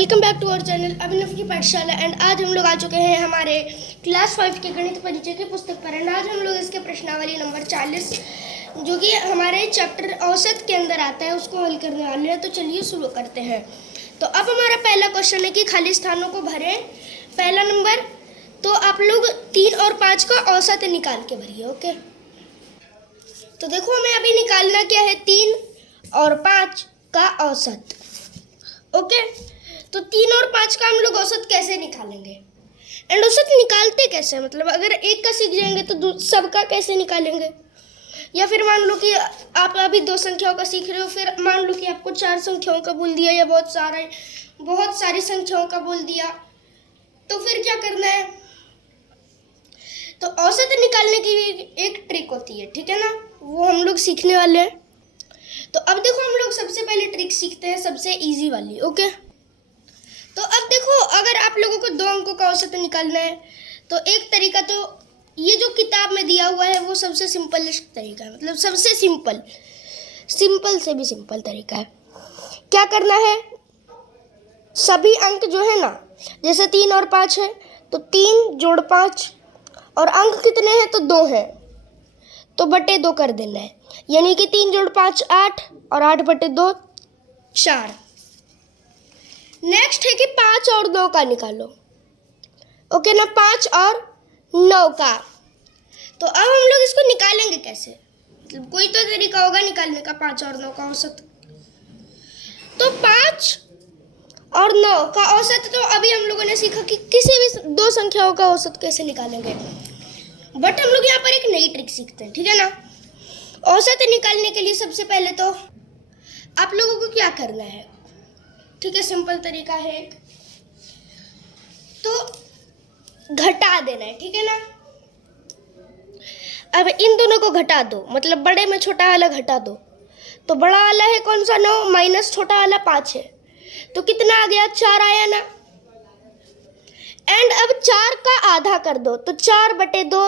Welcome back to our channel Abhinav की पाठशाला। And आज हम लोग आ चुके हैं हमारे क्लास 5 के गणित परिचय की पुस्तक पर। एंड आज हम लोग इसके प्रश्नावली नंबर 40 जो कि हमारे चैप्टर औसत के अंदर आता है उसको हल करने वाले हैं। तो चलिए शुरू करते हैं। तो अब हमारा पहला क्वेश्चन है कि खाली स्थानों को भरें। पहला नंबर, तो आप लोग 3 और 5 का औसत निकाल के भरिए। ओके, तो देखो हमें अभी निकालना क्या है, 3 और 5 का औसत। ओके, तो 3 और 5 का हम लोग औसत कैसे निकालेंगे एंड औसत निकालते कैसे, मतलब अगर एक का सीख जाएंगे तो सबका कैसे निकालेंगे। या फिर मान लो कि आप अभी 2 संख्याओं का सीख रहे हो, फिर मान लो कि आपको 4 संख्याओं का बोल दिया या बहुत सारी संख्याओं का बोल दिया, तो फिर क्या करना है। तो औसत निकालने की एक ट्रिक होती है, ठीक है ना, वो हम लोग सीखने वाले हैं। तो अब देखो हम लोग सबसे पहले ट्रिक सीखते हैं, सबसे इजी वाली। ओके, तो अब देखो अगर आप लोगों को 2 अंकों का औसत निकालना है तो एक तरीका, तो ये जो किताब में दिया हुआ है वो सबसे सिंपलेस्ट तरीका है, मतलब सबसे सिंपल से भी सिंपल तरीका है। क्या करना है, सभी अंक जो है ना, जैसे 3 और 5 है तो 3 जोड़ 5, और अंक कितने हैं तो 2 हैं, तो बटे 2 कर देना है। यानी कि 3 जोड़ 5 8 और 8 बटे 2 4। नेक्स्ट है कि 5 और 9 का निकालो। ओके ना, 5 और 9 का। तो अब हम लोग इसको निकालेंगे कैसे, मतलब कोई तो तरीका होगा निकालने का 5 और 9 का औसत। तो 5 और 9 का औसत तो अभी हम लोगों ने सीखा कि किसी भी 2 संख्याओं का औसत कैसे निकालेंगे, बट हम लोग यहाँ पर एक नई ट्रिक सीखते हैं, ठीक है ना। औसत निकालने के लिए सबसे पहले तो आप लोगों को क्या करना है, ठीक है, सिंपल तरीका है एक, तो घटा देना है, ठीक है ना। अब इन दोनों को घटा दो, मतलब बड़े में छोटा वाला घटा दो। तो बड़ा वाला है कौन सा, 9 माइनस छोटा वाला 5 है, तो कितना आ गया, 4 आया ना। एंड अब 4 का आधा कर दो, तो 4 बटे 2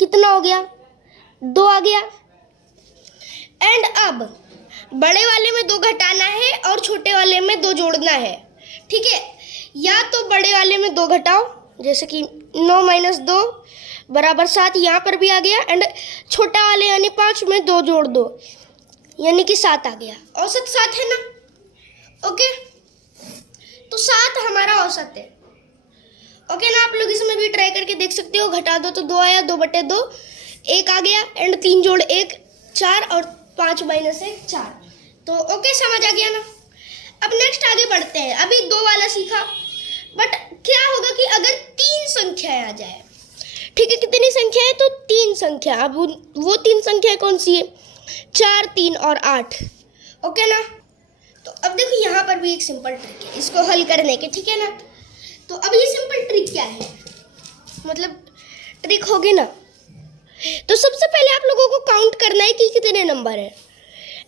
कितना हो गया, 2 आ गया। एंड अब बड़े वाले में 2 घटाना है और छोटे वाले में 2 जोड़ना है, ठीक है। या तो बड़े वाले में 2 घटाओ, जैसे कि 9 माइनस 2 बराबर 7, यहाँ पर भी आ गया। एंड छोटा वाले यानी 5 में 2 जोड़ दो, यानी कि 7 आ गया। औसत 7 है ना। ओके, तो 7 हमारा औसत है। ओके ना, आप लोग इसमें भी ट्राई करके देख सकते हो। घटा दो तो 2 आया, 2 बटे 2 1 आ गया। एंड 3 जोड़ 1 4 और 5 माइनस 1 4। तो ओके, समझ आ गया ना। अब नेक्स्ट आगे बढ़ते हैं। अभी 2 वाला सीखा, बट क्या होगा कि अगर 3 संख्याएं आ जाए, ठीक है, कितनी संख्या है तो 3 संख्या। अब वो 3 संख्या कौन सी है, 4 3 और 8। ओके ना, तो अब देखो यहाँ पर भी एक सिंपल ट्रिक है इसको हल करने के, ठीक है ना। तो अब ये सिंपल ट्रिक क्या है, मतलब ट्रिक होगी ना। तो सबसे पहले आप लोगों को काउंट करना है कि कितने नंबर है,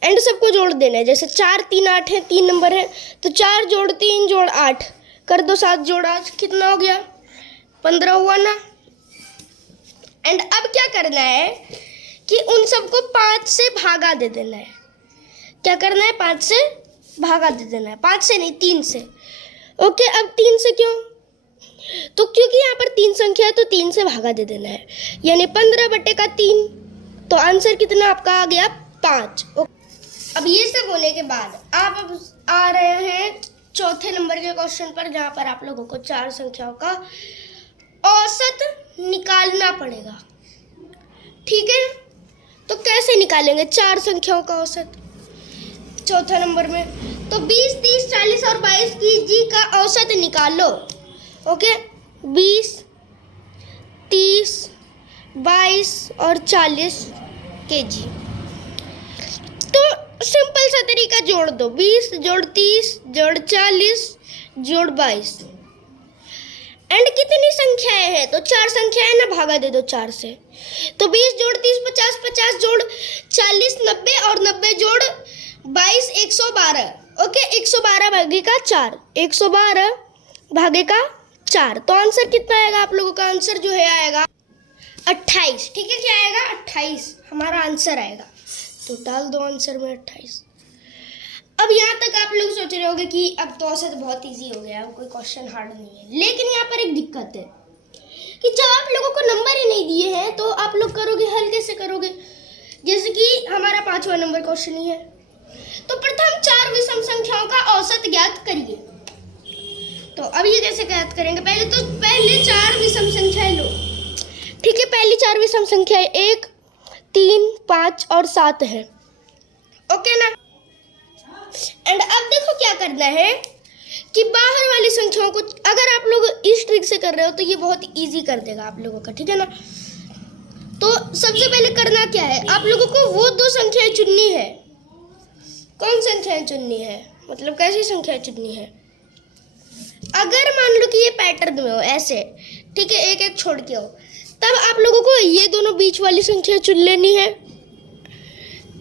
एंड सबको जोड़ देना है। जैसे 4 3 8 है, 3 नंबर है, तो 4 जोड़ 3 जोड़ 8 कर दो, 7 जोड़ 8 कितना हो गया, 15 हुआ ना। एंड अब क्या करना है कि उन सबको 5 से भागा दे देना है। क्या करना है, 5 से भागा दे देना है, 5 से नहीं 3 से। ओके, अब 3 से क्यों, तो क्योंकि यहाँ पर 3 संख्या है तो 3 से भागा दे देना है, यानी 15 बटे का 3। तो आंसर कितना आपका आ गया, 5। अब ये सब होने के बाद आप अब आ रहे हैं चौथे नंबर के क्वेश्चन पर, जहाँ पर आप लोगों को 4 संख्याओं का औसत निकालना पड़ेगा, ठीक है। तो कैसे निकालेंगे 4 संख्याओं का औसत चौथा नंबर में। तो 20 30 40 और 22 की जी का औसत निकालो। ओके, 20 30 22 और 40 के जी। तो सिंपल सा तरीका, जोड़ दो, 20 जोड़ 30 जोड़ 40 जोड़ 22। एंड कितनी संख्याएं हैं तो 4 संख्याएं ना, भागा दे दो 4 से। तो 20 जोड़ 30 50 50 जोड़ 40 90 और 90 जोड़ 22 112। ओके, 112 भागे का 4, 112 भागे का 4। तो आंसर कितना आएगा, आप लोगों का आंसर जो है आएगा 28, ठीक है। क्या आएगा, 28 हमारा आंसर आएगा। तो डाल दो आंसर में 28। अब यहाँ तक आप लोग सोच रहे होंगे कि अब तो औसत बहुत इजी हो गया, अब कोई क्वेश्चन हार्ड नहीं है। लेकिन यहाँ पर एक दिक्कत है कि जब आप लोगों को नंबर ही नहीं दिए हैं तो आप लोग करोगे, हल कैसे करोगे? जैसे कि हमारा 5वां नंबर क्वेश्चन ही है। तो प्रथम 4 विषम संख्याओं का औसत ज्ञात करिए। तो अब ये कैसे ज्ञात करेंगे? पहले 4 विषम संख्याएं लो, ठीक है। पहली 4 विषम संख्याएं 1, 3, 5 और 7 है, ओके ना। एंड अब देखो क्या करना है कि बाहर वाली संख्याओं को, अगर आप लोग इस ट्रिक से कर रहे हो तो ये बहुत इजी कर देगा आप लोगों का, ठीक है ना। तो सबसे पहले करना क्या है, आप लोगों को वो 2 संख्याएं चुननी है। कौन संख्याएं चुननी है? मतलब कैसी संख्याएं चुननी है? अगर मान लो कि ये पैटर्न में हो ऐसे, ठीक है, एक एक छोड़ के हो, तब आप लोगों को ये दोनों बीच वाली संख्या चुन लेनी है।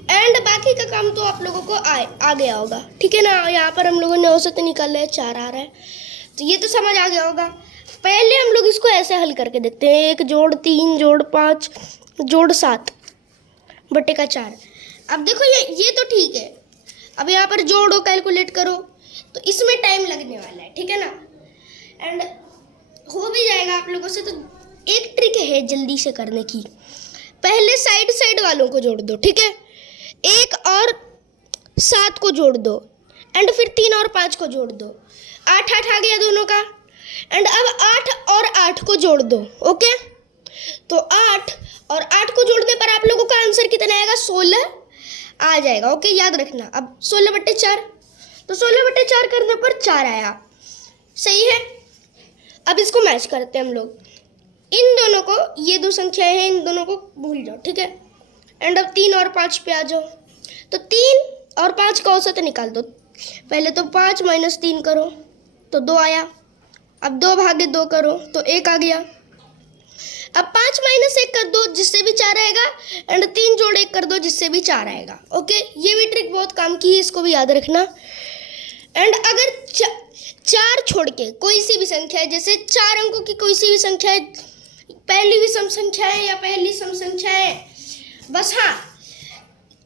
एंड बाकी का काम तो आप लोगों को आ गया होगा, ठीक है ना। यहाँ पर हम लोगों ने औसत निकाला है, 4 आ रहा है, तो ये तो समझ आ गया होगा। पहले हम लोग इसको ऐसे हल करके देखते हैं, 1 जोड़ 3 जोड़ 5 जोड़ 7 बटे का 4। अब देखो ये तो ठीक है। अब यहाँ पर जोड़ो, कैलकुलेट करो, तो इसमें टाइम लगने वाला है, ठीक है ना। एंड हो भी जाएगा आप लोगों से। तो एक ट्रिक है जल्दी से करने की, पहले साइड वालों को जोड़ दो, ठीक है। 1 और 7 को जोड़ दो, एंड फिर 3 और 5 को जोड़ दो, 8 आ गया दोनों का। एंड अब 8 और 8 को जोड़ दो, ओके। तो 8 और 8 को जोड़ने पर आप लोगों का आंसर कितना आएगा? 16 आ जाएगा, ओके, याद रखना। अब 16 बटे 4, तो 16 बटे 4 करने पर 4 आया, सही है। अब इसको मैच करते हैं हम लोग, इन दोनों को, ये 2 संख्याएं हैं, इन दोनों को भूल जाओ, ठीक है। एंड अब 3 और 5 पे आ जाओ, तो 3 और 5 का औसत निकाल दो। पहले तो 5 - 3 करो तो 2 आया। अब 2 भागे 2 करो तो 1 आ गया। अब 5 - 1 कर दो जिससे भी 4 आएगा, एंड 3 जोड़ 1 कर दो जिससे भी 4 आएगा, ओके। ये भी ट्रिक बहुत काम की है, इसको भी याद रखना। एंड अगर 4 छोड़ के कोई सी भी संख्या है, जैसे 4 अंकों की कोई सी भी संख्या है, पहली विषम संख्या है या पहली सम संख्या है, बस हाँ,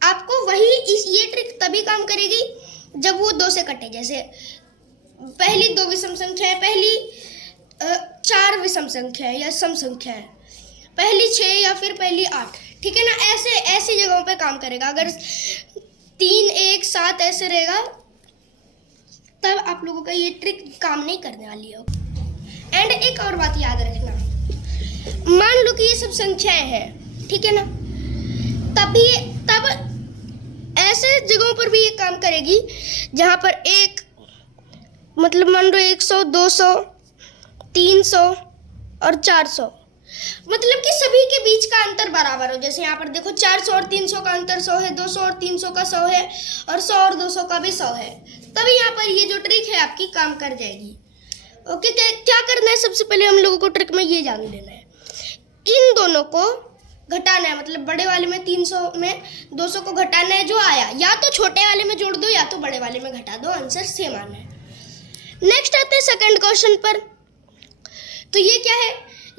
आपको ये ट्रिक तभी काम करेगी जब वो 2 से कटे। जैसे पहली 2 विषम संख्या है, पहली 4 विषम संख्या है या सम संख्या है, पहली 6 या फिर पहली 8, ठीक है ना। ऐसी जगहों पे काम करेगा। अगर 3 1 7 ऐसे रहेगा तब आप लोगों का ये ट्रिक काम नहीं करने वाली है। एंड एक और बात याद रखना, मान लो कि ये सब संख्याएं हैं, ठीक है ना, तब ऐसे जगहों पर भी ये काम करेगी जहाँ पर मतलब मान लो 100 200 300 और 400, मतलब कि सभी के बीच का अंतर बराबर हो। जैसे यहाँ पर देखो 400 और 300 का अंतर 100 है, 200 और 300 का 100 है, और 100 और 200 का भी 100 है। तभी यहाँ पर ये जो ट्रिक है आपकी काम कर जाएगी, ओके। क्या करना है, सबसे पहले हम लोगों को ट्रिक में ये जान लेना है, इन दोनों को घटाना है। मतलब बड़े वाले में 300 में 200 को घटाना है, जो आया या तो छोटे वाले में जोड़ दो या तो बड़े वाले में घटा दो, आंसर सेम आना है। नेक्स्ट आते हैं सेकंड क्वेश्चन पर। तो ये क्या है,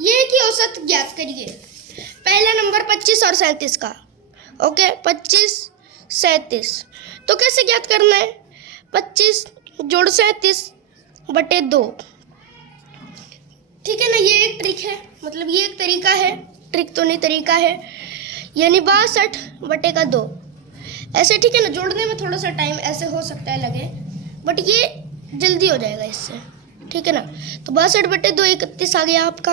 ये है कि औसत ज्ञात करिए। पहला नंबर 25 और 37 का, ओके, 25 37। तो कैसे ज्ञात करना है? 25 जोड़ 37 बटे 2, ठीक है ना। ये एक ट्रिक है, मतलब ये एक तरीका है, ट्रिक तो नहीं तरीका है, यानी 62 बटे का 2 ऐसे, ठीक है ना। जोड़ने में थोड़ा सा टाइम ऐसे हो सकता है लगे, बट ये जल्दी हो जाएगा इससे, ठीक है ना। तो 62 बटे 2 31 आ गया आपका।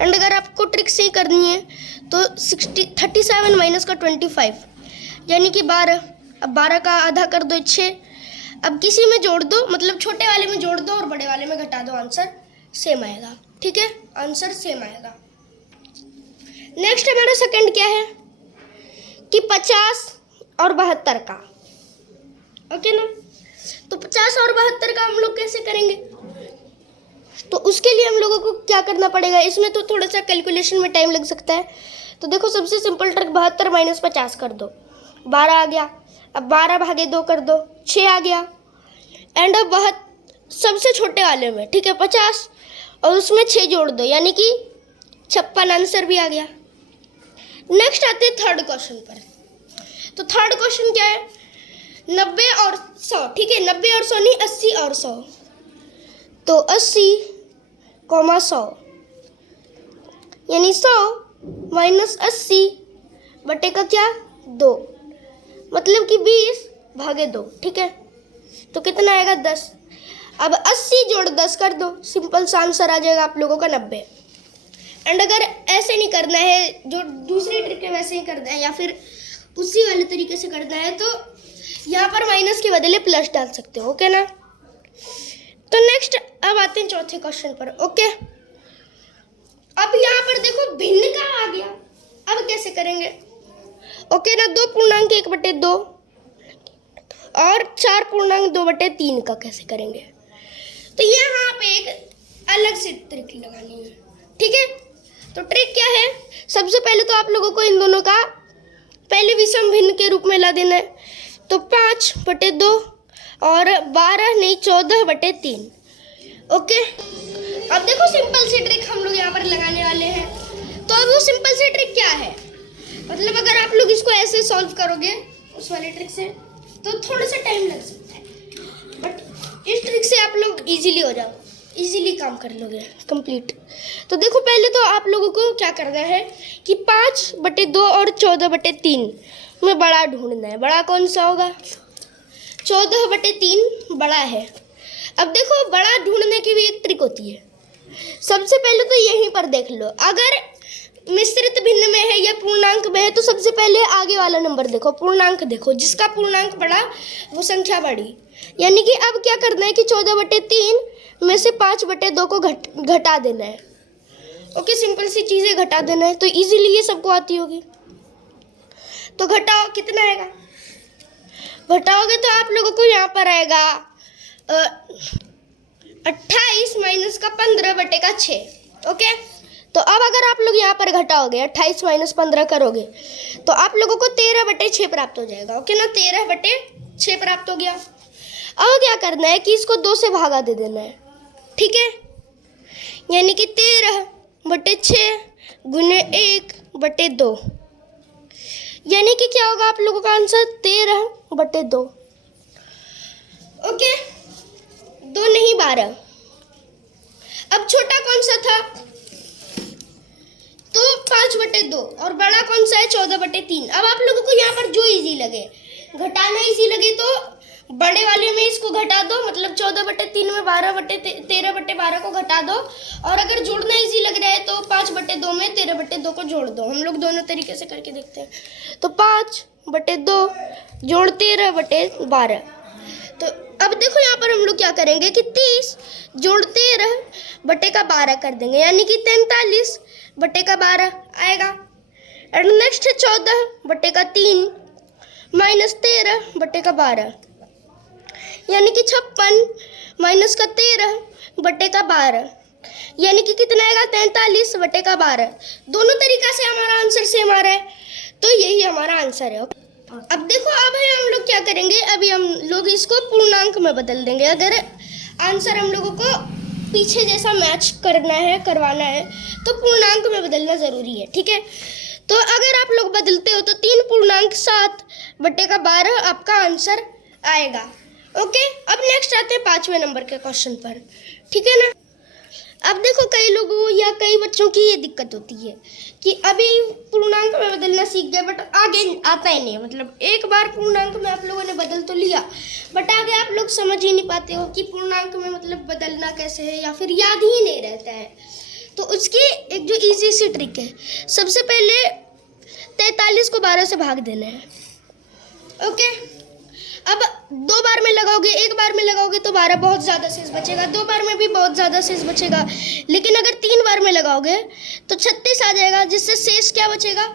एंड अगर आपको ट्रिक सही करनी है तो 37 माइनस का 25 यानी कि 12। अब 12 का आधा कर दो 6। अब किसी में जोड़ दो, मतलब छोटे वाले में जोड़ दो और बड़े वाले में घटा दो, आंसर सेम आएगा, ठीक है, आंसर सेम आएगा। नेक्स्ट हमारा सेकंड क्या है कि 50 और 72 का, ओके ना। तो 50 और 72 का हम लोग कैसे करेंगे? तो उसके लिए हम लोगों को क्या करना पड़ेगा, इसमें तो थोड़ा सा कैलकुलेशन में टाइम लग सकता है। तो देखो सबसे सिंपल ट्रिक, 72 माइनस 50 कर दो, 12 आ गया। अब 12 भागे 2 कर दो, 6 आ गया। एंड अब सबसे छोटे वाले में, ठीक है, 50 और उसमें 6 जोड़ दो, यानी कि 56, आंसर भी आ गया। नेक्स्ट आते हैं थर्ड क्वेश्चन पर। तो थर्ड क्वेश्चन क्या है 90 और 100, ठीक है, 90 और 100 नहीं, 80 और 100, तो 80,100 यानी 100 माइनस 80 बटे का क्या 2, मतलब कि 20 भागे 2, ठीक है, तो कितना आएगा 10। अब 80 जोड़ 10 कर दो, सिंपल सा आंसर आ जाएगा आप लोगों का 90। एंड अगर ऐसे नहीं करना है, जो दूसरी ट्रिक है वैसे ही करना है या फिर उसी वाले तरीके से करना है, तो यहाँ पर माइनस के बदले प्लस डाल सकते हो, ओके ना। तो नेक्स्ट अब आते हैं चौथे क्वेश्चन पर, ओके। अब यहाँ पर देखो भिन्न का आ गया, अब कैसे करेंगे, ओके ना। 2 पूर्णांक 1/2 और 4 पूर्णांक 2/3 का कैसे करेंगे, तो यहाँ पे एक अलग से ट्रिक लगानी है, ठीक है। तो ट्रिक क्या है, सबसे पहले तो आप लोगों को इन दोनों का पहले विषम भिन्न के रूप में ला देना है, तो 5/2 और 12 नहीं 14/3, ओके। अब देखो सिंपल सी ट्रिक हम लोग यहाँ पर लगाने वाले हैं, तो अब वो सिंपल सी ट्रिक क्या है, मतलब अगर आप लोग इसको ऐसे सॉल्व करोगे उस वाली ट्रिक से तो थोड़ा सा टाइम लग सकता है, बट इस ट्रिक से आप लोग इजीली हो जाओ, इजीली काम कर लोगे कंप्लीट। तो देखो पहले तो आप लोगों को क्या करना है कि 5/2 और 14/3 में बड़ा ढूंढना है। बड़ा कौन सा होगा, 14/3 बड़ा है। अब देखो बड़ा ढूंढने की भी एक ट्रिक होती है। सबसे पहले तो यहीं पर देख लो, अगर मिश्रित भिन्न में है या पूर्णांक में है तो सबसे पहले आगे वाला नंबर देखो, पूर्णांक देखो, जिसका पूर्णांक बड़ा वो संख्या बड़ी। यानी कि अब क्या करना है कि 14/3 में से 5/2 को घटा देना है, ओके। सिंपल सी चीज़ें घटा देना है, तो इजीली ये सबको आती होगी। तो घटाओ, कितना आएगा, घटाओगे तो आप लोगों को यहाँ पर आएगा 28 माइनस का 15/6, ओके। तो अब अगर आप लोग यहाँ पर घटाओगे 28 माइनस 15 करोगे तो आप लोगों को 13/6 प्राप्त हो जाएगा, ओके ना। 13/6 प्राप्त हो गया। अब क्या करना है कि इसको 2 से भागा दे देना है, ठीक है। यानी कि 13/6 गुने 1/2, यानी कि क्या होगा आप लोगों का आंसर 13/2, ओके। 2 नहीं 12। अब छोटा कौन सा था, तो 5/2 और बड़ा कौन सा है 14/3। अब आप लोगों को यहाँ पर जो इजी लगे, घटाना इजी लगे तो बड़े वाले में इसको घटा दो, मतलब 14/3 में 13/12 को घटा दो, और अगर जोड़ना इजी लग रहा है तो 5/2 में 13/2 को जोड़ दो। हम लोग दोनों तरीके से करके देखते हैं। तो 5/2 जोड़ 13/12, तो अब देखो यहाँ पर हम लोग क्या करेंगे कि 30 जोड़ 13/12 कर देंगे, यानी कि 43/12 आएगा। एंड नेक्स्ट है 14/3 माइनस 13/12, यानी कि 56 माइनस का 13/12, यानी कि कितना आएगा 43/12। दोनों तरीका से हमारा आंसर सेम आ रहा है, तो यही हमारा आंसर है। अब देखो अब हम लोग क्या करेंगे, अभी हम लोग इसको पूर्णांक में बदल देंगे। अगर आंसर हम लोगों को पीछे जैसा मैच करवाना है तो पूर्णांक में बदलना ज़रूरी है, ठीक है। तो अगर आप लोग बदलते हो तो 3 पूर्णांक 7/12 आपका आंसर आएगा, ओके। अब नेक्स्ट आते हैं 5वें नंबर के क्वेश्चन पर, ठीक है ना। अब देखो कई लोगों या कई बच्चों की ये दिक्कत होती है कि अभी पूर्णांक में बदलना सीख गए बट आगे आता ही नहीं, मतलब एक बार पूर्णांक में आप लोगों ने बदल तो लिया बट आगे आप लोग समझ ही नहीं पाते हो कि पूर्णांक में मतलब बदलना कैसे है, या फिर याद ही नहीं रहता है। तो उसकी एक जो इजी सी ट्रिक है, सबसे पहले 43 को 12 से भाग देना है, ओके। अब 2 बार में लगाओगे, 1 बार में लगाओगे तो 12 बहुत ज़्यादा शेष बचेगा, 2 बार में भी बहुत ज़्यादा शेष बचेगा, लेकिन अगर 3 बार में लगाओगे तो 36 आ जाएगा, जिससे शेष क्या बचेगा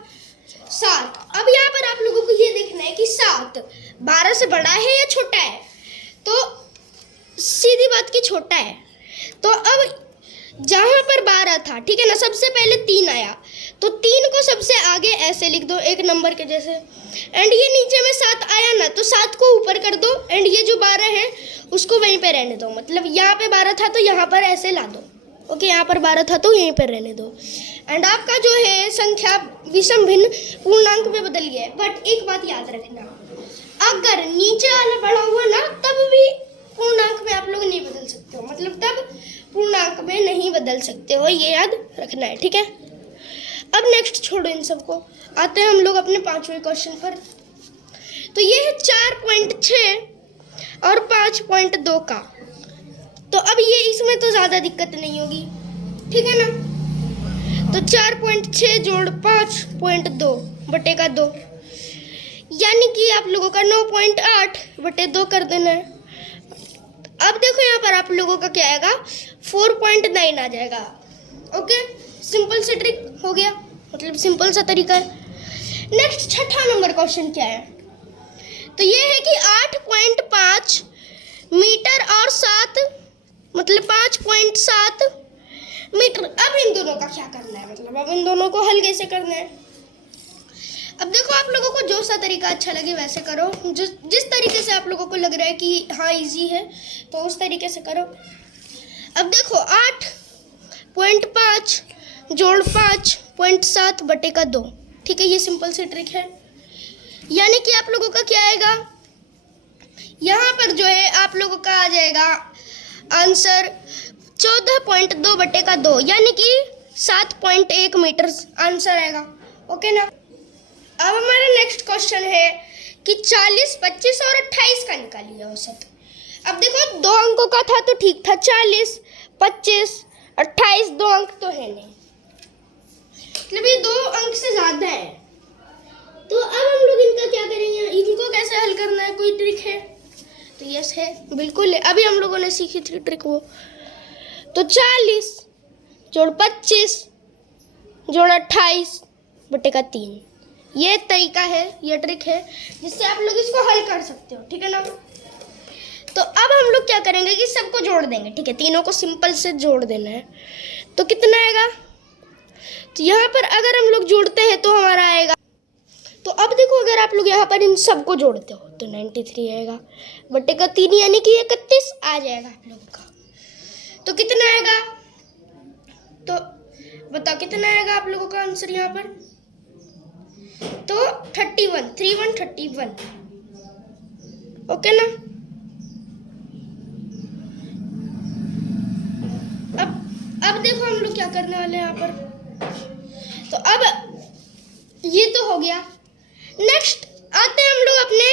7। अब यहाँ पर आप लोगों को ये देखना है कि 7 12 से बड़ा है या छोटा है, तो सीधी बात की छोटा है। तो अब जहाँ पर 12 था, ठीक है ना, सबसे पहले 3 आया, तो 3 को सबसे आगे ऐसे लिख दो एक नंबर के जैसे, एंड ये नीचे में 7 आया ना तो 7 को ऊपर कर दो, एंड ये जो 12 है उसको वहीं पे रहने दो, मतलब यहाँ पे 12 था तो यहाँ पर ऐसे ला दो, ओके। यहाँ पर 12 था तो यहीं पर रहने दो, एंड आपका जो है संख्या विषम भिन्न पूर्णांक में बदल गया है। बट एक बात याद रखना, अगर नीचे वाला बड़ा हुआ ना तब भी पूर्णांक में आप लोग नहीं बदल सकते हो, मतलब तब पूर्णांक में नहीं बदल सकते हो, ये याद रखना है, ठीक है। अब नेक्स्ट छोड़ो इन सबको, आते हैं हम लोग अपने 5वें क्वेश्चन पर। तो ये है 4.6 और 5.2 का। तो अब ये इसमें तो ज़्यादा दिक्कत नहीं होगी, ठीक है ना। तो 4.6 जोड़ 5.2 बटे का 2, यानी कि आप लोगों का 9.8 बटे 2 कर देना है। अब देखो यहाँ पर आप लोगों का क्या आएगा, 4.9 आ जाएगा। ओके, सिंपल से ट्रिक हो गया, मतलब सिंपल सा तरीका है। नेक्स्ट 6ठा नंबर क्वेश्चन क्या है, तो ये है कि 8.5 मीटर और 7 मतलब 5.7 मीटर। अब इन दोनों का क्या करना है, मतलब अब इन दोनों को हल कैसे करना है। अब देखो आप लोगों को जो सा तरीका अच्छा लगे वैसे करो, जिस तरीके से आप लोगों को लग रहा है कि हाँ इजी है तो उस तरीके से करो। अब देखो 8.5 जोड़ 5.7 बटे का 2, ठीक है, ये सिंपल सी ट्रिक है। यानी कि आप लोगों का क्या आएगा, यहाँ पर जो है आप लोगों का आ जाएगा आंसर 14.2 बटे का 2, यानी कि 7.1 मीटर आंसर आएगा। ओके ना। अब हमारा नेक्स्ट क्वेश्चन है कि 40, 25 और 28 का निकालिए औसत। अब देखो 2 अंकों का था तो ठीक था, 40, 25, 28 2 अंक तो है नहीं, मतलब ये 2 अंक से ज़्यादा है। तो अब हम लोग इनका क्या करेंगे, इनको कैसे हल करना है, कोई ट्रिक है? तो यस है, बिल्कुल है, अभी हम लोगों ने सीखी थी ट्रिक वो। तो 40 जोड़ 25 जोड़ 28 बटे का 3, ये तरीका है, ये ट्रिक है जिससे आप लोग इसको हल कर सकते हो, ठीक है ना। तो अब हम लोग क्या करेंगे कि सबको जोड़ देंगे, ठीक है, तीनों को सिंपल से जोड़ देना है। तो कितना आएगा, तो यहाँ पर अगर हम लोग जोड़ते हैं तो हमारा आएगा, तो अब देखो अगर आप लोग यहाँ पर इन सबको जोड़ते हो तो 93 आएगा बटे का 3, यानी कि 31 आ जाएगा आप लोगों का। तो कितना आएगा, तो बताओ कितना आएगा आप लोगों का आंसर यहाँ पर, तो 31 ओके ना। अब देखो हम लोग क्या करने वाले हैं यहाँ पर। तो अब ये तो हो गया, नेक्स्ट आते हैं हम लोग अपने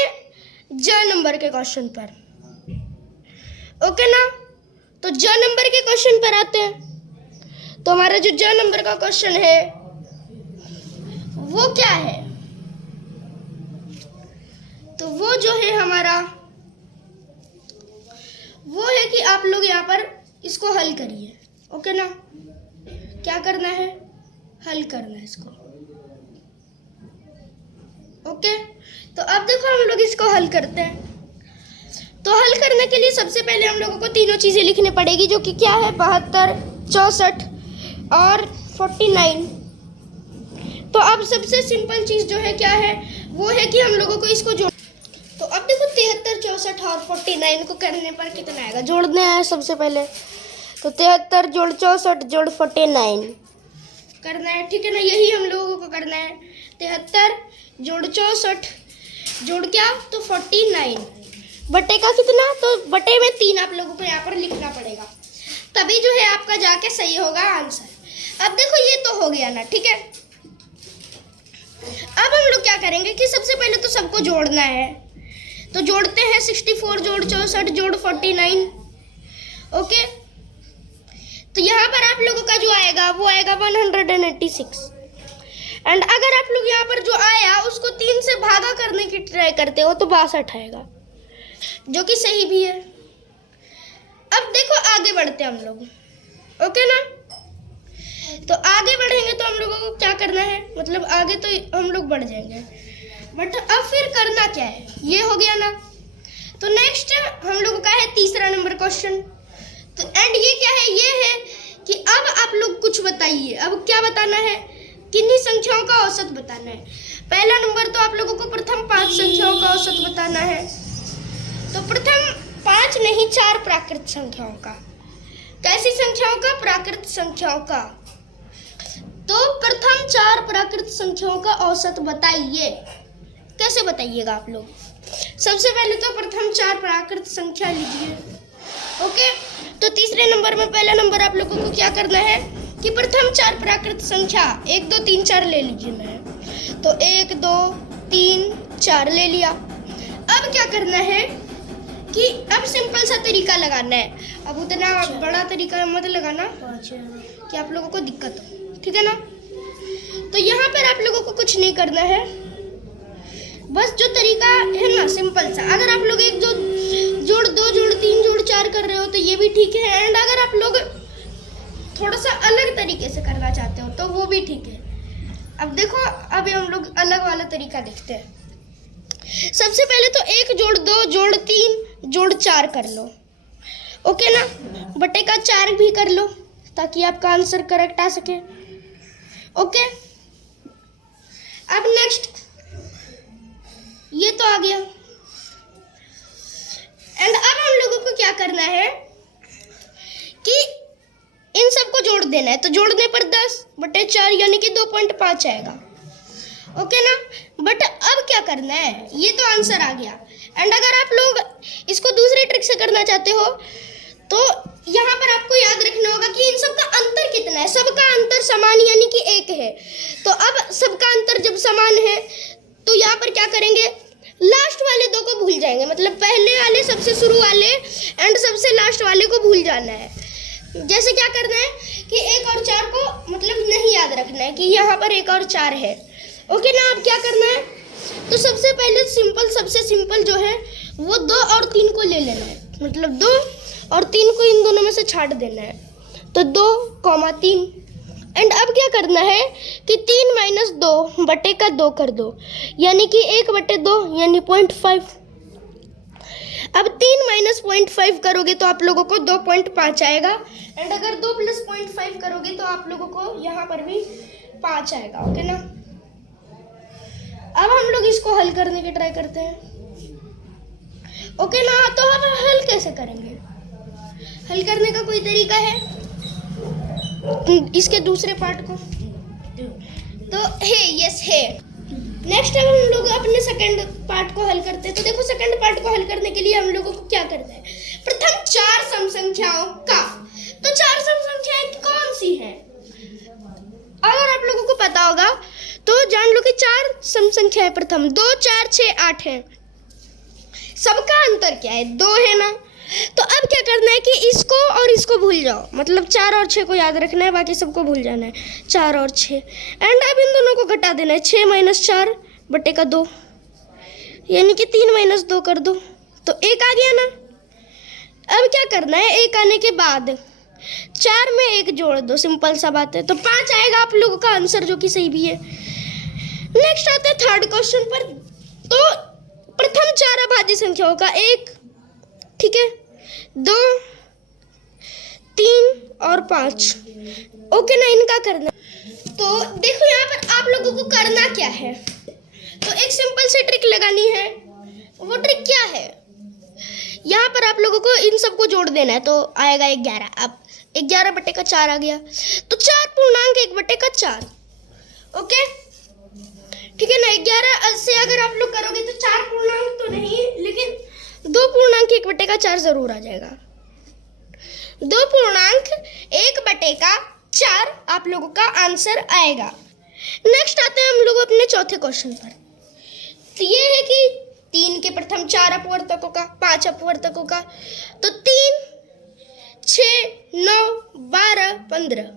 ज नंबर के क्वेश्चन पर, ओके ना। तो ज नंबर के क्वेश्चन पर आते हैं। तो हमारा जो ज नंबर का क्वेश्चन है वो क्या है, तो वो जो है हमारा वो है कि आप लोग यहाँ पर इसको हल करिए, ओके ना। क्या करना है, हल करना है इसको, ओके। तो अब देखो हम लोग इसको हल करते हैं। तो हल करने के लिए सबसे पहले हम लोगों को तीनों चीज़ें लिखनी पड़ेगी, जो कि क्या है 72, 64 और 49। तो अब सबसे सिंपल चीज़ जो है क्या है, वो है कि हम लोगों को इसको जोड़। तो अब देखो 73, 64 और 49 को करने पर कितना आएगा, जोड़ना है सबसे पहले। तो 73 जोड़ 64 जोड़ 49 करना है, ठीक है ना, यही हम लोगों को करना है। 73 जोड़ 64 जोड़ क्या, तो 49 बटे का कितना, तो बटे में 3 आप लोगों को यहाँ पर लिखना पड़ेगा, तभी जो है आपका जाके सही होगा आंसर। अब देखो ये तो हो गया ना, ठीक है। अब हम लोग क्या करेंगे कि सबसे पहले तो सबको जोड़ना है। तो जोड़ते हैं 64 जोड़ 64 जोड़ 49, ओके। तो यहाँ पर आप लोगों का जो आएगा वो आएगा 186। एंड अगर आप लोग यहाँ पर जो आया उसको 3 से भागा करने की ट्राई करते हो तो 62 आएगा, जो कि सही भी है। अब देखो आगे बढ़ते हैं हम लोग, ओके ना। तो आगे बढ़ेंगे तो हम लोगों को क्या करना है, मतलब आगे तो हम लोग बढ़ जाएंगे, बट अब फिर करना क्या है, ये हो गया ना। तो नेक्स्ट हम लोगों का है तीसरा नंबर क्वेश्चन। तो एंड ये क्या है, ये है कि अब आप लोग कुछ बताइए। अब क्या बताना है, किन्हीं संख्याओं का औसत बताना है। पहला नंबर तो आप लोगों को प्रथम 5 संख्याओं का औसत बताना है। तो प्रथम 5 नहीं 4 प्राकृत संख्याओं का। कैसी संख्याओं का, प्राकृत संख्याओं का। तो प्रथम 4 प्राकृत संख्याओं का औसत बताइए। कैसे बताइएगा आप लोग, सबसे पहले तो प्रथम 4 प्राकृत संख्या लीजिए। ओके, तो तीसरे नंबर में पहला नंबर आप लोगों को क्या करना है कि प्रथम 4 प्राकृत संख्या 1 2 3 4 ले लीजिए ना। तो 1 2 3 4 ले लिया। अब क्या करना है कि अब सिंपल सा तरीका लगाना है। अब उतना बड़ा तरीका मत लगाना कि आप लोगों को दिक्कत हो, ठीक है ना। तो यहाँ पर आप लोगों को कुछ नहीं करना है, बस जो तरीका है ना सिंपल सा। अगर आप लोग एक जोड़ 2 जोड़ 3 जोड़ 4 कर रहे हो तो ये भी ठीक है, एंड अगर आप लोग थोड़ा सा अलग तरीके से करना चाहते हो तो वो भी ठीक है। अब देखो, अभी हम लोग अलग वाला तरीका देखते हैं। सबसे पहले तो 1 जोड़ 2 जोड़ 3 जोड़ 4 कर लो। ओके ना, बटे का 4 भी कर लो ताकि आपका आंसर करेक्ट आ सके। ओके, अब नेक्स्ट ये तो आ गया, एंड अब हम लोगों को क्या करना है कि इन सबको जोड़ देना है। तो जोड़ने पर 10 बटे 4 यानी कि 2.5 आएगा। ओके ना, बट अब क्या करना है, ये तो आंसर आ गया। एंड अगर आप लोग इसको दूसरे ट्रिक से करना चाहते हो तो यहाँ पर आपको याद रखना होगा कि इन सबका अंतर कितना है। सबका अंतर समान यानी कि 1 है। तो अब सबका अंतर जब समान है तो यहाँ पर क्या करेंगे, लास्ट वाले 2 को भूल जाएंगे। मतलब पहले वाले, सबसे शुरू वाले एंड सबसे लास्ट वाले को भूल जाना है। जैसे क्या करना है कि 1 और 4 को मतलब नहीं याद रखना है कि यहाँ पर 1 और 4 है। ओके ना, अब क्या करना है, तो सबसे पहले सबसे सिंपल जो है वो 2 और 3 को ले लेना है। मतलब 2 और 3 को इन दोनों में से छाट देना है। तो 2, 3। एंड अब क्या करना है कि 3 - 2 बटे का 2 कर दो, यानी कि 1 बटे 2 यानी 0.5। अब 3 - 0.5 करोगे तो आप लोगों को 2.5 आएगा। एंड अगर 2 + 0.5 करोगे तो आप लोगों को यहाँ पर भी 5 आएगा। ओके ना, अब हम लोग इसको हल करने की ट्राई करते हैं। ओके ना, तो हम हल कैसे करेंगे, हल करने का कोई तरीका है इसके दूसरे पार्ट को? तो है, यस है। नेक्स्ट अब हम लोग अपने सेकंड पार्ट को हल करते हैं। तो देखो, सेकंड पार्ट को हल करने के लिए हम लोगों को क्या करना है, प्रथम 4 सम संख्याओं का। तो 4 सम संख्याएं कौन सी है, अगर आप लोगों को पता होगा तो जान लो कि 4 सम संख्याएं प्रथम 2 4 6 8 है। सबका अंतर क्या है, 2 है ना। तो अब क्या करना है कि इसको और इसको भूल जाओ। मतलब 4 और 6 को याद रखना है, बाकी सबको भूल जाना है। 4 और 6, एंड अब इन दोनों को घटा देना है। 6 - 4 बटे का 2 यानी कि 3 - 2 कर दो तो 1 आ गया ना। अब क्या करना है, 1 आने के बाद 4 में 1 जोड़ दो, सिंपल सा बात है। तो 5 आएगा आप लोगों का आंसर, जो कि सही भी है। नेक्स्ट आते हैं थर्ड क्वेश्चन पर। तो प्रथम 4 अभाज्य संख्याओं का 1, ठीक है, 2 3 और 5। ओके ना, इनका करना। तो देखो यहाँ पर आप लोगों को करना क्या है, तो एक सिंपल सी ट्रिक लगानी है। वो ट्रिक क्या है, यहाँ पर आप लोगों को इन सबको जोड़ देना है। तो आएगा 11। अब 11 बटे का 4 आ गया, तो 4 पूर्णांक 1 बटे का 4। ओके, ठीक है ना। 11 से अगर आप लोग करोगे तो 4 पूर्णांक तो नहीं, लेकिन 2 पूर्णांक 1 बटे का 4 जरूर आ जाएगा। 2 पूर्णांक 1 बटे का 4 आप लोगों का आंसर आएगा। नेक्स्ट आते हैं हम लोग अपने चौथे क्वेश्चन पर। तो ये है कि 3 के प्रथम 4 अपवर्तकों का, 5 अपवर्तकों का। तो 3 6 9 12 15,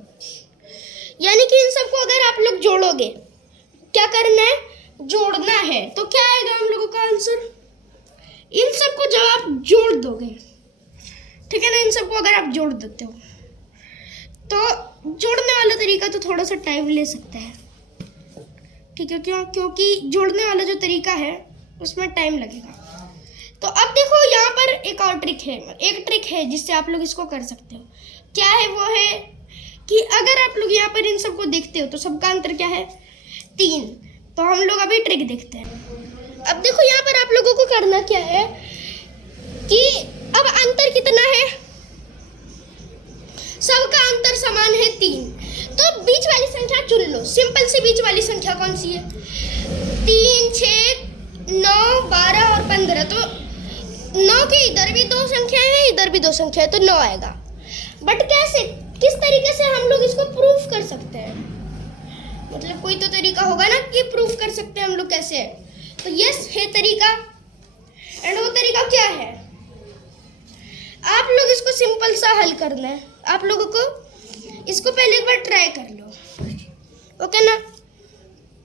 यानी कि इन सबको अगर आप लोग जोड़ोगे, क्या करना है, जोड़ना है, तो क्या आएगा हम लोगों का आंसर। इन सबको जब आप जोड़ दोगे, ठीक है ना, इन सबको अगर आप जोड़ देते हो तो जोड़ने वाला तरीका तो थोड़ा सा टाइम ले सकता है, ठीक है। क्योंकि जोड़ने वाला जो तरीका है उसमें टाइम लगेगा। तो अब देखो, यहाँ पर एक और ट्रिक है जिससे आप लोग इसको कर सकते हो। क्या है वो है कि अगर आप लोग यहाँ पर इन सबको देखते हो तो सबका अंतर क्या है, 3। तो हम लोग अभी ट्रिक देखते हैं। अब देखो, यहाँ पर आप लोगों को करना क्या है कि अब अंतर कितना है, सबका अंतर समान है 3। तो बीच वाली संख्या चुन लो, सिंपल सी बीच वाली संख्या कौन सी है, 3 6 9, 12 और 15, तो 9 के इधर भी दो संख्याएं हैं, इधर भी दो संख्या है, तो 9 आएगा। बट कैसे, किस तरीके से हम लोग इसको प्रूफ कर सकते हैं? मतलब कोई तो तरीका होगा ना कि प्रूफ कर सकते हैं हम लोग कैसे है। तो यस है तरीका, एंड वो तरीका क्या है? आप लोग इसको सिंपल सा हल करना है। आप लोगों को इसको पहले एक बार ट्राई कर लो, ओके ना?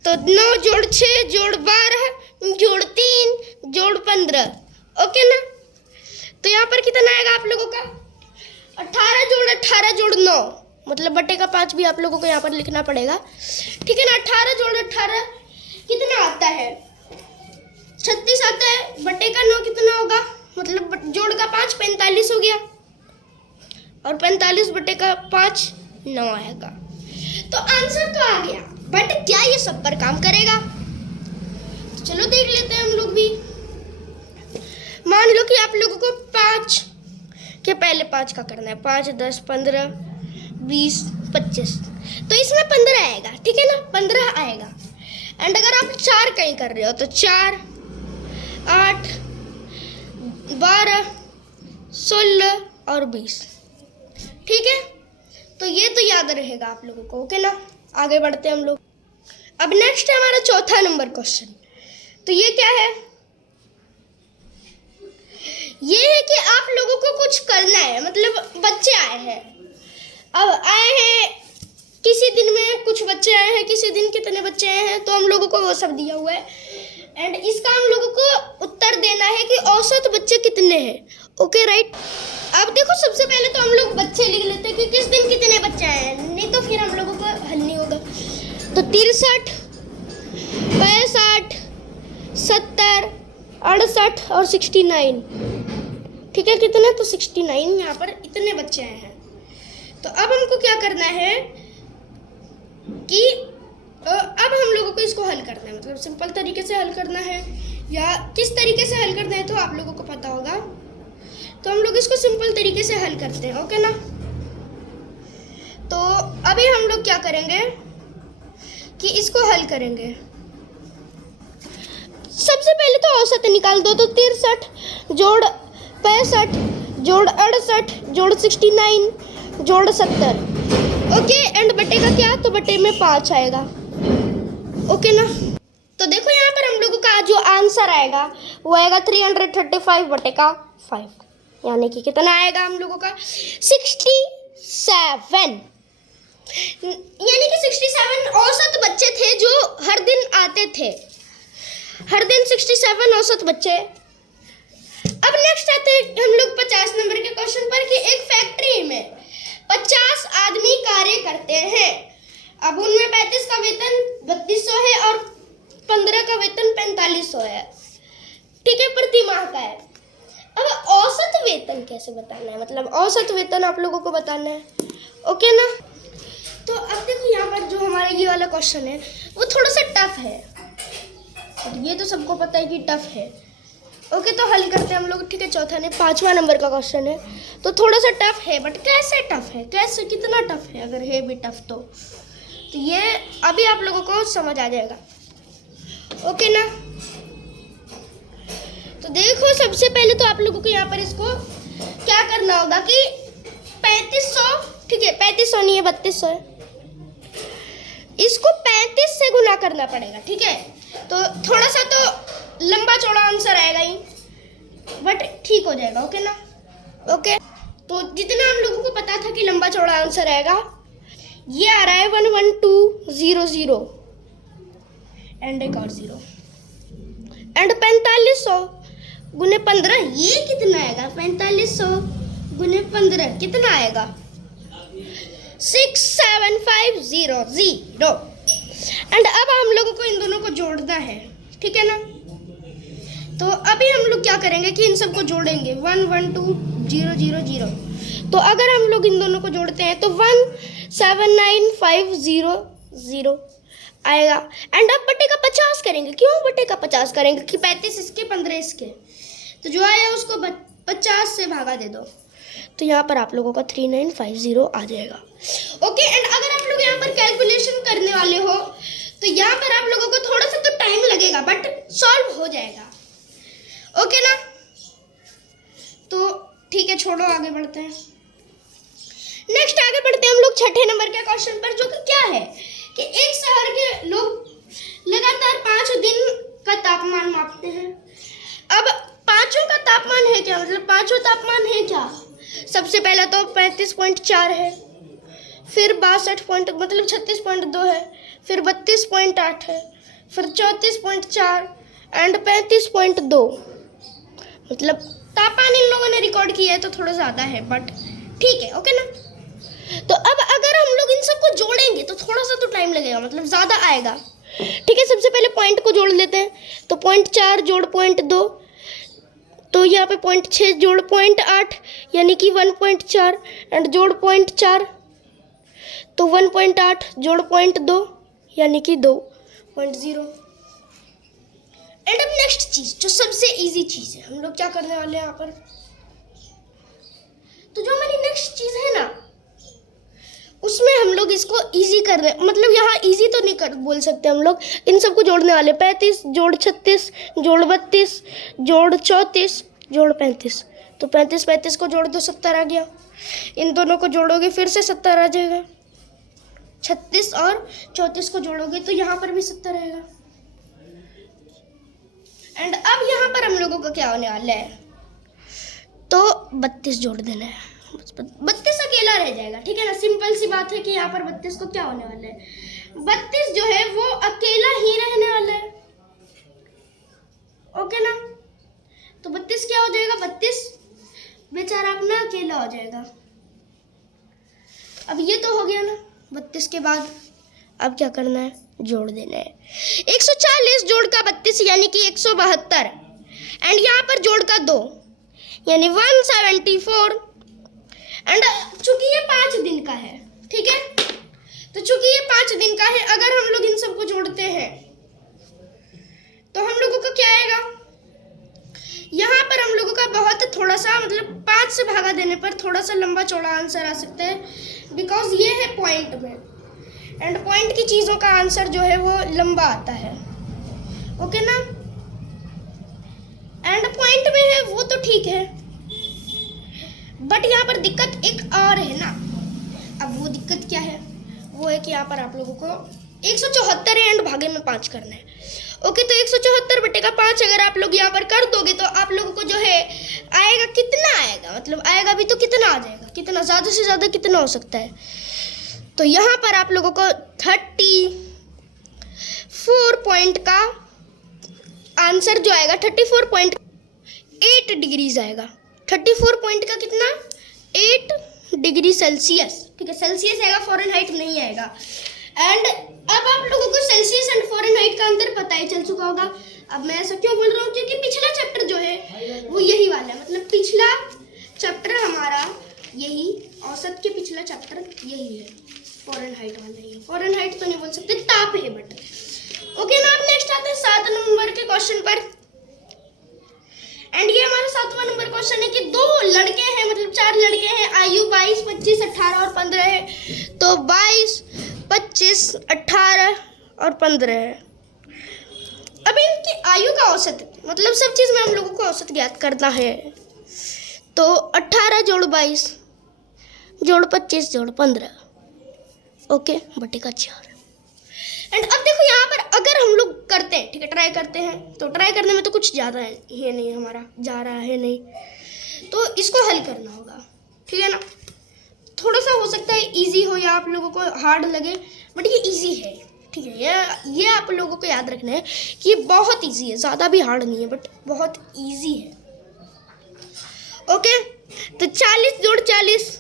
तो 9 जोड़ 6 जोड़ 12 जोड़ 3 जोड़ 15, ओके ना? तो यहाँ पर कितना आएगा आप लोगों का? 18 जोड़ 18 जोड़ 9, मतलब बटे का 5 भी आप लोगों को यहाँ पर लिखना पड़ेगा, ठीक है ना? 18 जोड़ 18 कितना आता है? 36 आता है। बटे का 9 कितना होगा? मतलब जोड़ का 5 45 हो गया, और 45 बटे का 5 9 आएगा। तो आंसर तो आ गया, बट क्या ये सब पर काम करेगा? तो चलो देख लेते हैं हम लोग भी। मान लो कि आप लोगों को 5 के पहले 5 का करना है, 5 10 15 20 25, तो इसमें 15 आएगा, ठीक है ना? 15 आएगा। एंड अगर आप 4 कहीं कर रहे हो तो 4 8 12 16 और 20, ठीक है? तो ये तो याद रहेगा आप लोगों को, ओके ना? आगे बढ़ते हैं हम लोग। अब नेक्स्ट है हमारा चौथा नंबर क्वेश्चन। तो ये क्या है? ये है कि आप लोगों को कुछ करना है, मतलब बच्चे आए हैं, अब आए हैं किसी दिन में, कुछ बच्चे आए हैं किसी दिन, कितने बच्चे आए हैं तो हम लोगों को वो सब दिया हुआ है, एंड इसका हम लोगों को उत्तर देना है कि औसत बच्चे कितने हैं, ओके राइट? अब देखो, सबसे पहले तो हम लोग बच्चे लिख लेते हैं कि किस दिन कितने बच्चे आए हैं, नहीं तो फिर हम लोगों को हल नहीं होगा। तो 63 65 70 68 और 69, ठीक है? कितने? तो 69, यहाँ पर इतने बच्चे आए हैं। तो अब हमको क्या करना है कि अब हम लोगों को इसको हल करना है, मतलब सिंपल तरीके से हल करना है या किस तरीके से हल करना है तो आप लोगों को पता होगा। तो हम लोग इसको सिंपल तरीके से हल करते हैं, ओके ना? तो अभी हम लोग क्या करेंगे कि इसको हल करेंगे। सबसे पहले तो औसत निकाल दो, तो 63 जोड़ 65 जोड़ 68 जोड़ 69 जोड़ 70, ओके? एंड बटे का क्या? तो बटे में 5 आएगा, ओके ना? तो देखो यहाँ पर हम लोगों का जो आंसर आएगा वो आएगा 335 बटे का 5, यानी कि कितना आएगा हम लोगों का? 67, यानी कि 67 औसत बच्चे थे जो हर दिन आते थे, हर दिन 67 औसत बच्चे। अब नेक्स्ट आते हैं हम लोग 50 नंबर के क्वेश्चन पर कि एक फैक्ट्री में 50 आदमी कार्य करते हैं, अब उनमें 35 का वेतन 3200 है और 15 का वेतन 4500 है, ठीक है? प्रति माह का है। अब औसत वेतन कैसे बताना है, मतलब औसत वेतन आप लोगों को बताना है, ओके ना? तो अब देखो यहाँ पर जो हमारा ये वाला क्वेश्चन है वो थोड़ा सा टफ है, ये तो सबको पता है कि टफ है, ओके? तो हल करते हैं हम लोग, ठीक है? चौथा ने 5वां नंबर का क्वेश्चन है, तो थोड़ा सा टफ है, बट कैसे टफ है, कैसे, कितना टफ है? अगर है भी टफ तो ये अभी आप लोगों को समझ आ जाएगा, ओके ना? तो देखो, सबसे पहले तो आप लोगों को यहाँ पर इसको क्या करना होगा कि 3500, ठीक है? 3500 नहीं है, 3200 है, इसको 35 से गुना करना पड़ेगा, ठीक है? तो थोड़ा सा तो लंबा चौड़ा आंसर आएगा ही, बट ठीक हो जाएगा, ओके ना? ओके, तो जितना हम लोगों को पता था कि लंबा चौड़ा आंसर आएगा, ये आ रहा है 11200 एंड एक और 0, एंड 4500 गुने 15, ये कितना आएगा? 4500 गुने 15 कितना आएगा? 67500। एंड अब हम लोगों को इन दोनों को जोड़ना है, ठीक है ना? तो अभी हम लोग क्या करेंगे कि इन सबको जोड़ेंगे, 112000। तो अगर हम लोग इन दोनों को जोड़ते हैं तो 17950 आएगा। एंड अब बटे का 50 करेंगे। क्यों बटे का 50 करेंगे? कि 35 इसके 15 इसके, तो जो आया उसको 50 से भागा दे दो, तो यहाँ पर आप लोगों का 3950 आ जाएगा। ओके, एंड अगर आप लोग यहाँ पर कैलकुलेशन करने वाले हो तो यहाँ पर आप लोगों को थोड़ा सा तो टाइम लगेगा बट सॉल्व हो जाएगा। ओके ना, तो ठीक है, छोड़ो, आगे बढ़ते हैं। नेक्स्ट आगे बढ़ते हैं हम लोग छठे नंबर के क्वेश्चन पर, जो कि क्या है कि एक शहर के लोग लगातार 5 दिन का तापमान मापते हैं। अब पांचों का तापमान है क्या, मतलब पांचों तापमान है क्या? सबसे पहला तो 35.4 है, फिर 62 मतलब 36.2 है, फिर 32.8 है, फिर 34.4 एंड 35.2। मतलब तापमान इन लोगों ने रिकॉर्ड किया है तो थोड़ा ज़्यादा है बट ठीक है। ओके ना, तो अब अगर हम लोग इन सबको जोड़ेंगे तो थोड़ा सा तो टाइम लगेगा, मतलब ज़्यादा आएगा। ठीक है, सबसे पहले पॉइंट को जोड़ लेते हैं। तो 0.4 जोड़ 0.2, तो यहाँ पे 0.6 जोड़ 0.8 यानी कि 1.4 एंड जोड़ 0.4 तो 1.8 जोड़ 0.2 यानी कि 2.0। एंड अब नेक्स्ट चीज़ जो सबसे इजी चीज़ है, हम लोग क्या करने वाले हैं यहाँ पर, तो जो हमारी नेक्स्ट चीज़ है ना उसमें हम लोग इसको इजी कर रहे हैं, मतलब यहाँ इजी तो नहीं कर बोल सकते हम लोग, इन सबको जोड़ने वाले 35 जोड़ 36 जोड़ 32 जोड़ 34 जोड़ 35। तो 35 को जोड़ दो, 70 आ गया। इन दोनों को जोड़ोगे फिर से 70 आ जाएगा। 36 और 34 को जोड़ोगे तो यहाँ पर भी 70 रहेगा। एंड अब यहाँ पर हम लोगों का क्या होने वाला है, तो 32 जोड़ देना है, 32 अकेला रह जाएगा। ठीक है ना, सिंपल सी बात है कि यहाँ पर 32 को क्या होने वाला है, 32 जो है वो अकेला ही रहने वाला है। ओके ना, तो 32 क्या हो जाएगा, 32 बेचारा अपना अकेला हो जाएगा। अब ये तो हो गया ना, 32 के बाद अब क्या करना है, जोड़ देना है। 140 जोड़ का 32 यानी कि 172 एंड यहाँ पर जोड़ का 2 यानी 174। एंड चूंकि ये 5 दिन का है, ठीक है, तो चूंकि ये 5 दिन का है, अगर हम लोग इन सबको जोड़ते हैं तो हम लोगों को क्या आएगा, यहाँ पर हम लोगों का बहुत थोड़ा सा मतलब 5 से भागा देने पर थोड़ा सा लंबा चौड़ा आंसर आ सकता है, बिकॉज ये है पॉइंट में एंड पॉइंट की चीज़ों का आंसर जो है वो लंबा आता है। ओके ना, एंड पॉइंट में है वो तो ठीक है, बट यहाँ पर दिक्कत एक और है ना। अब वो दिक्कत क्या है, वो है कि यहाँ पर आप लोगों को 174 एंड भागे में 5 करना है। ओके, तो 174 बटे का 5 अगर आप लोग यहाँ पर कर दोगे तो आप लोगों को जो है आएगा, कितना आएगा, मतलब आएगा भी तो कितना आ जाएगा, कितना ज़्यादा से ज़्यादा कितना हो सकता है, तो यहाँ पर आप लोगों को 34 पॉइंट का आंसर जो आएगा 34.8 डिग्रीज आएगा। 34 पॉइंट का कितना, 8 डिग्री सेल्सियस। ठीक है, सेल्सियस आएगा, फॉरेनहाइट नहीं आएगा। एंड अब आप लोगों को सेल्सियस एंड फॉरेनहाइट का अंतर पता ही चल चुका होगा। अब मैं ऐसा क्यों बोल रहा हूँ, क्योंकि पिछला चैप्टर जो है वो यही वाला है, मतलब पिछला चैप्टर हमारा यही, औसत के पिछला चैप्टर यही है, फॉरेनहाइट वाला ही है। फॉरेनहाइट तो नहीं बोल सकते, ताप है बट। ओके ना, अब नेक्स्ट आते हैं 7 नंबर के क्वेश्चन पर। एंड ये हमारा 7वां नंबर क्वेश्चन है कि 2 लड़के हैं, मतलब 4 लड़के हैं, आयु 22, 25, 18 और 15 है। तो 22, 25, 18 और 15 है। अब इनकी आयु का औसत, मतलब सब चीज़ में हम लोगों को औसत ज्ञात करना है। तो 18 जोड़ 22 जोड़ 25 जोड़ 15, ओके, बटे का 4। एंड अब देखो यहाँ पर अगर हम लोग करते हैं, ठीक है, ट्राई करते हैं, तो ट्राई करने में तो कुछ ज़्यादा है नहीं, हमारा जा रहा है नहीं, तो इसको हल करना होगा। ठीक है ना, थोड़ा सा हो सकता है इजी हो या आप लोगों को हार्ड लगे, बट ये इजी है। ठीक है, ये आप लोगों को याद रखना है कि ये बहुत इजी है, ज़्यादा भी हार्ड नहीं है बट बहुत इजी है। ओके, तो 40 जोड़ 40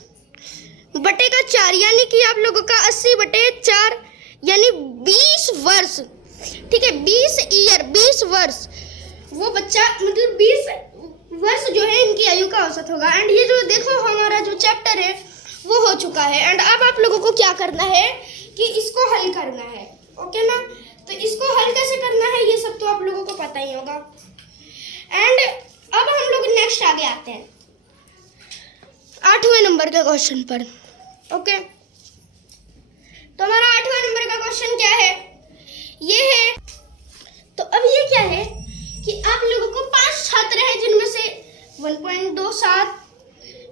बटे का 4 यानी कि आप लोगों का 80 बटे 4 यानी 20 वर्ष। ठीक है, 20 ईयर, 20 वर्ष वो बच्चा, मतलब 20 वर्ष जो है इनकी आयु का औसत होगा। एंड ये जो देखो हमारा जो चैप्टर है वो हो चुका है। एंड अब आप लोगों को क्या करना है कि इसको हल करना है। ओके ना, तो इसको हल कैसे करना है ये सब तो आप लोगों को पता ही होगा। एंड अब हम लोग नेक्स्ट आगे आते हैं 8वें नंबर के क्वेश्चन पर। ओके, तो हमारा 8वां नंबर का क्वेश्चन क्या है, ये है। तो अब ये क्या है कि आप लोगों को 5 छात्र हैं जिनमें से 1.27,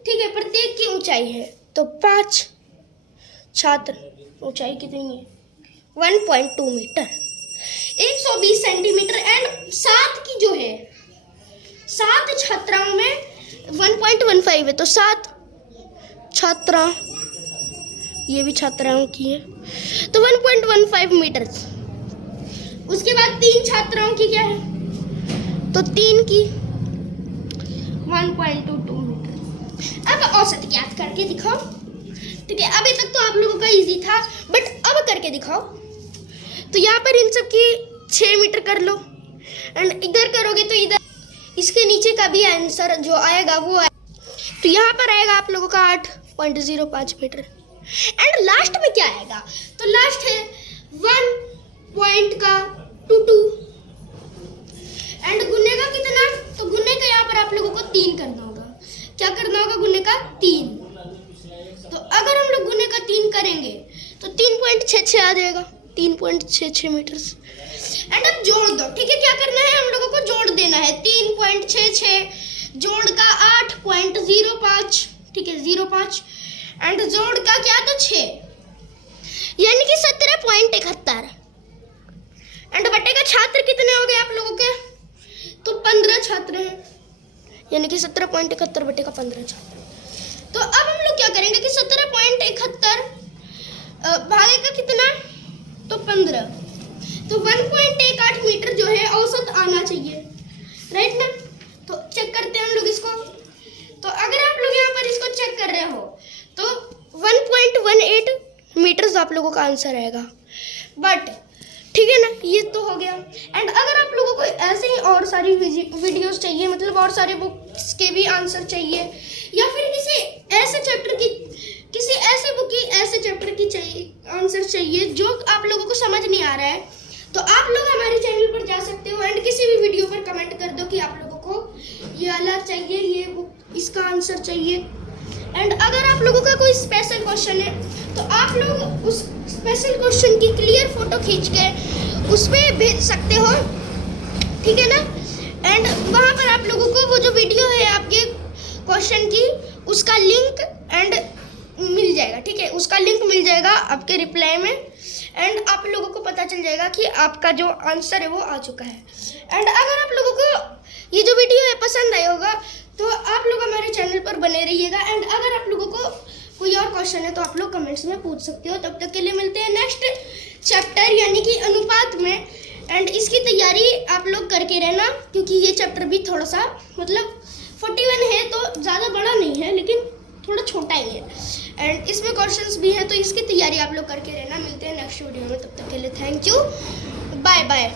ठीक है, प्रत्येक की ऊंचाई है। तो 5 छात्र, ऊंचाई कितनी है? 1.2 मीटर, 120 सेंटीमीटर। एंड 7 की जो है, 7 छात्राओं में 1.15 है, तो 7 छात्रा, ये भी छात्राओं की है, तो 1.15 मीटर। उसके बाद 3 छात्राओं की क्या है? तो 3 की 1.22 मीटर। अब औसत ज्ञात करके दिखाओ, ठीक है। अभी तक तो आप लोगों का इजी था, बट अब करके दिखाओ। तो यहाँ पर इन सब की 6 मीटर कर लो, एंड इधर करोगे तो इधर इसके नीचे का भी आंसर जो आएगा वो आएगा। तो यहाँ पर आएगा आप लोगों का 8.05 मीटर। एंड लास्ट में क्या आएगा? तो लास्ट है 1.22 एंड गुने का कितना? तो गुने का यहाँ पर आप लोगों को 3 करना होगा। क्या करना होगा? गुने का 3। तो अगर हम लोग गुने का 3 करेंगे तो 3.66 आ जाएगा, 3.66 मीटर। एंड अब जोड़ दो, ठीक है। क्या करना है? हम लोगों को जोड़ देना है। 3.66 जोड़ का 8.05, ठीक है, 05 एंड जोड़ का क्या? तो 6, यानी कि 17.71। एंड बटे का छात्र कितने हो गए आप लोगों के? तो 15 छात्र हैं, यानी कि 17.71 बटे का 15 छात्र। तो अब हम लोग क्या करेंगे कि 17.71 भागे का कितना? तो 15। तो 1.18 मीटर जो है औसत आना चाहिए, राइट ना। तो चेक करते हैं हम लोग इसको। तो अगर आप लोग यहाँ पर इसको चेक कर रहे हो तो 1.18 मीटर्स आप लोगों का आंसर आएगा। बट ठीक है ना, ये तो हो गया। एंड अगर आप लोगों को ऐसे ही और सारी वीडियोस चाहिए, मतलब और सारे बुक्स के भी आंसर चाहिए, या फिर किसी ऐसे चैप्टर की, किसी ऐसे बुक की ऐसे चैप्टर की चाहिए आंसर चाहिए जो आप लोगों को समझ नहीं आ रहा है, तो आप लोग हमारे चैनल पर जा सकते हो एंड किसी भी वीडियो पर कमेंट कर दो कि आप लोगों को ये वाला चाहिए, ये बुक, इसका आंसर चाहिए। एंड अगर आप लोगों का कोई स्पेशल क्वेश्चन है तो आप लोग उस स्पेशल क्वेश्चन की क्लियर फोटो खींच के उस पर भेज सकते हो, ठीक है ना। एंड वहाँ पर आप लोगों को वो जो वीडियो है आपके क्वेश्चन की, उसका लिंक एंड मिल जाएगा, ठीक है, उसका लिंक मिल जाएगा आपके रिप्लाई में। एंड आप लोगों को पता चल जाएगा कि आपका जो आंसर है वो आ चुका है। एंड अगर आप लोगों को ये जो वीडियो है पसंद आया होगा तो आप लोग हमारे चैनल पर बने रहिएगा। एंड अगर आप लोगों को कोई और क्वेश्चन है तो आप लोग कमेंट्स में पूछ सकते हो। तब तक के लिए मिलते हैं नेक्स्ट चैप्टर यानी कि अनुपात में। एंड इसकी तैयारी आप लोग करके रहना, क्योंकि ये चैप्टर भी थोड़ा सा मतलब 41 है तो ज़्यादा बड़ा नहीं है, लेकिन थोड़ा छोटा ही है। एंड इसमें क्वेश्चंस भी हैं, तो इसकी तैयारी आप लोग करके रहना। मिलते हैं नेक्स्ट वीडियो में, तब तक के लिए थैंक यू, बाय बाय।